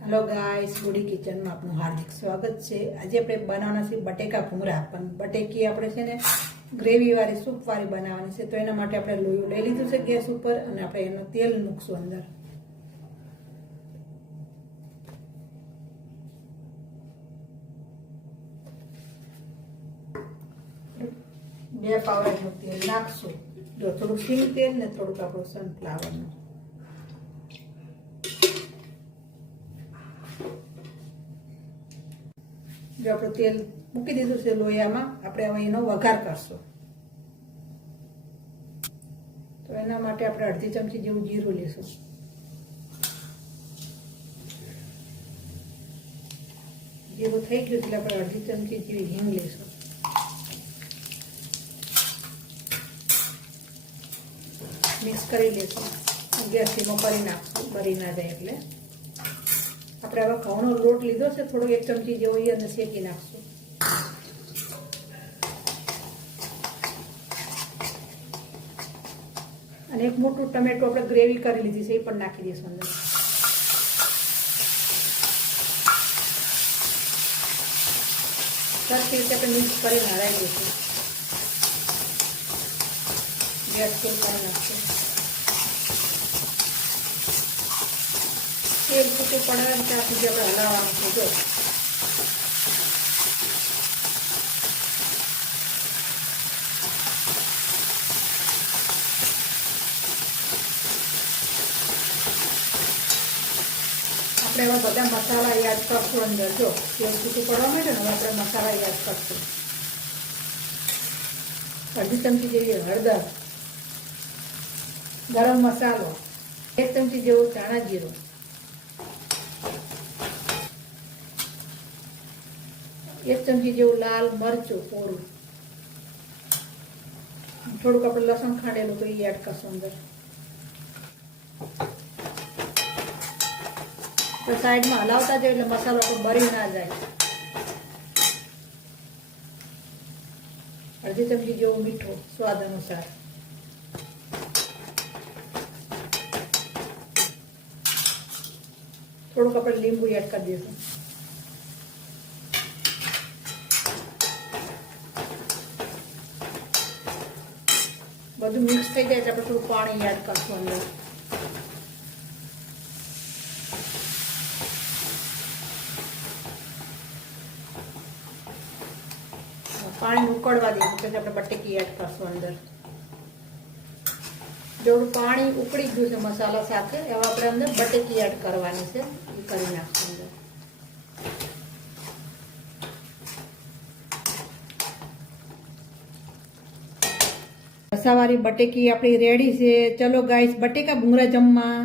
Hello guys, बूढ़ी kitchen में आपનું हार्दिक स्वागत છે। આજે આપણે બનાવવાના છે બટેકા ભૂંગરા। પણ બટેકી આપણે છે ને ગ્રેવી વાળી સૂપ વાળી બનાવવાની છે। તો એના માટે આપણે લોયું લઈ લીધું છે ગેસ ઉપર અને આપણે એનું તેલ મૂકશું અંદર। બે પાવડાનું તેલ નાખશું। જો થોડું સિંગ તેલ ને થોડુંક આપણું સનફ્લાવરનું। जो आप तेल मूकी दीधुं छे लोहियामां, आपणे हवे एनो वघार करशुं। तो एना माटे आपणे अर्धी चमची जेवुं जीरुं लेशुं। जीरुं थई गयुं એટલે આપણે अर्धी चमची जेवी हींग लेशुं। मिक्स करी लेशुं। गैस धीमो करी नाखशुं, बरी ना जाय એટલે। આપણે હવે ઘઉંનો લોટ લીધો છે, થોડો 1 ચમચી જેવો એ અંદર શેકી નાખશું। અને એક મોટું ટમેટું આપણે ગ્રેવી કરી લીધી છે એ પણ નાખી દઈશું અંદર। સરખી રીતે આપણે મિક્સ કરીને હલાવી દઈશું। ગેસ ફૂલ કરી નાખશું। तेल छूटું પડે ત્યાં સુધી આપણે હલાવવાનું છે। જો આપણે હવે બધા મસાલા યાદ કરશું અંદર। જો તેલ છૂટું પડવા માંડે ને, હવે આપણે મસાલા યાદ કરશું। અડધી ચમચી જેવી હળદર, ગરમ મસાલો, 1 ચમચી જેવું ધાણા જીરું, 1 ચમચી જેવું લાલ મરચું કોરું, થોડુંક આપણે લસણ ખાંડેલું તો એ એડ કરશું અંદર। તો સાઈડમાં હલાવતા જાય એટલે મસાલો તો બરી ના જાય। અડધી ચમચી જેવું મીઠું સ્વાદ અનુસાર, થોડુંક આપણે લીંબુ એડ કરી દઈશું। બધું મિક્સ થઈ જાય એટલે આપણે થોડું પાણી એડ કરશું અંદર। પાણી ઉકળવા દઈશું પછી આપણે બટેકી એડ કરશું અંદર। જેવડું પાણી ઉકળી ગયું છે મસાલા સાથે, એવા આપણે અંદર બટેકી એડ કરવાની છે, એ કરી નાખશું અંદર। રસાવાળી બટેકી આપણી રેડી છે। ચલો ગાઈસ, બટેકા ભૂંગરા જમવા।